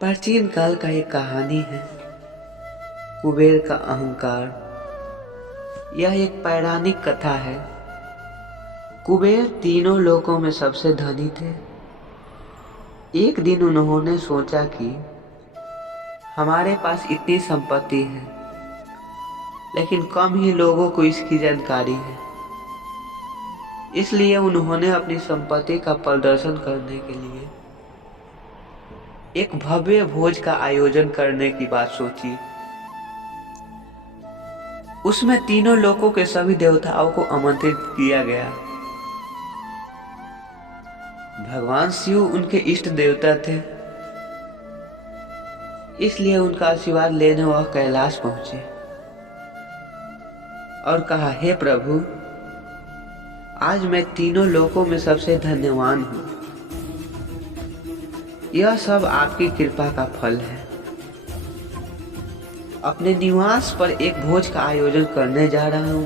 प्राचीन काल का एक कहानी है, कुबेर का अहंकार। यह एक पौराणिक कथा है। कुबेर तीनों लोकों में सबसे धनी थे। एक दिन उन्होंने सोचा कि हमारे पास इतनी संपत्ति है, लेकिन कम ही लोगों को इसकी जानकारी है। इसलिए उन्होंने अपनी संपत्ति का प्रदर्शन करने के लिए एक भव्य भोज का आयोजन करने की बात सोची। उसमें तीनों लोकों के सभी देवताओं को आमंत्रित किया गया। भगवान शिव उनके इष्ट देवता थे, इसलिए उनका आशीर्वाद लेने वह कैलाश पहुंचे और कहा, हे प्रभु, आज मैं तीनों लोकों में सबसे धन्यवान हूं। यह सब आपकी कृपा का फल है। अपने निवास पर एक भोज का आयोजन करने जा रहा हूं।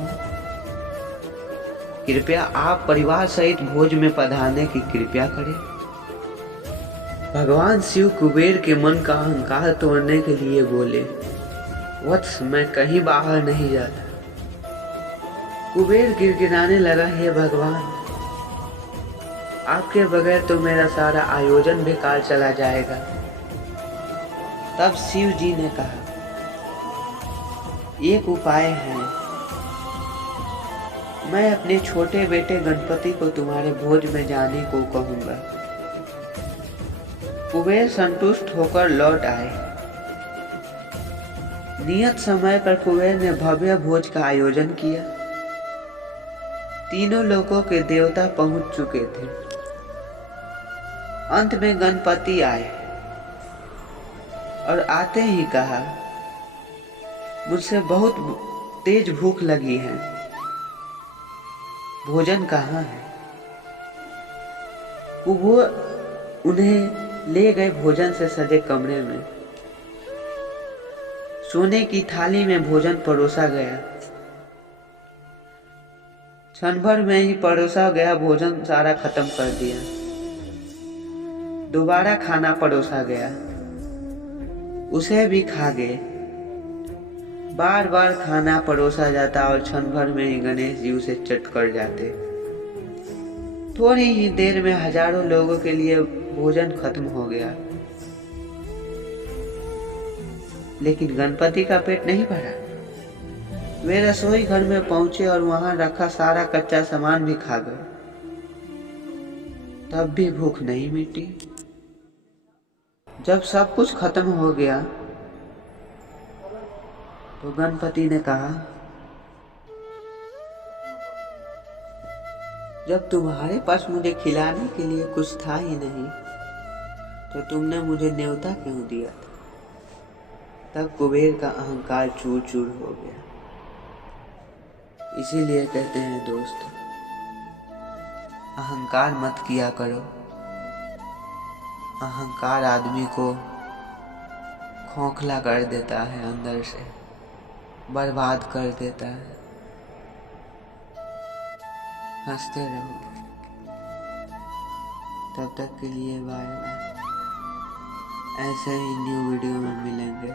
कृपया आप परिवार सहित भोज में पधारने की कृपया करें। भगवान शिव कुबेर के मन का अहंकार तोड़ने के लिए बोले, वत्स, मैं कहीं बाहर नहीं जाता। कुबेर गिड़गिड़ाने लगा, हे भगवान, आपके बगैर तो मेरा सारा आयोजन बेकार चला जाएगा। तब शिव जी ने कहा, एक उपाय है। मैं अपने छोटे बेटे गणपति को तुम्हारे भोज में जाने को कहूंगा। कुबेर संतुष्ट होकर लौट आए। नियत समय पर कुबेर ने भव्य भोज का आयोजन किया। तीनों लोकों के देवता पहुंच चुके थे। अंत में गणपति आए और आते ही कहा, मुझसे बहुत तेज भूख लगी है, भोजन कहाँ है? वो उन्हें ले गए भोजन से सजे कमरे में। सोने की थाली में भोजन परोसा गया। क्षण भर में ही परोसा गया भोजन सारा खत्म कर दिया। दोबारा खाना परोसा गया, उसे भी खा गए। बार बार खाना परोसा जाता और क्षण भर में ही गणेश जी उसे चट कर जाते। थोड़ी ही देर में हजारों लोगों के लिए भोजन खत्म हो गया, लेकिन गणपति का पेट नहीं भरा। वे रसोई घर में पहुंचे और वहां रखा सारा कच्चा सामान भी खा गए। तब भी भूख नहीं मिटी। जब सब कुछ खत्म हो गया तो गणपति ने कहा, जब तुम्हारे पास मुझे खिलाने के लिए कुछ था ही नहीं, तो तुमने मुझे न्योता क्यों दिया था? तब कुबेर का अहंकार चूर चूर हो गया। इसीलिए कहते हैं दोस्त, अहंकार मत किया करो। अहंकार आदमी को खोखला कर देता है, अंदर से बर्बाद कर देता है। हंसते रहो। तब तक के लिए बाय बाय। ऐसे ही न्यू वीडियो में मिलेंगे।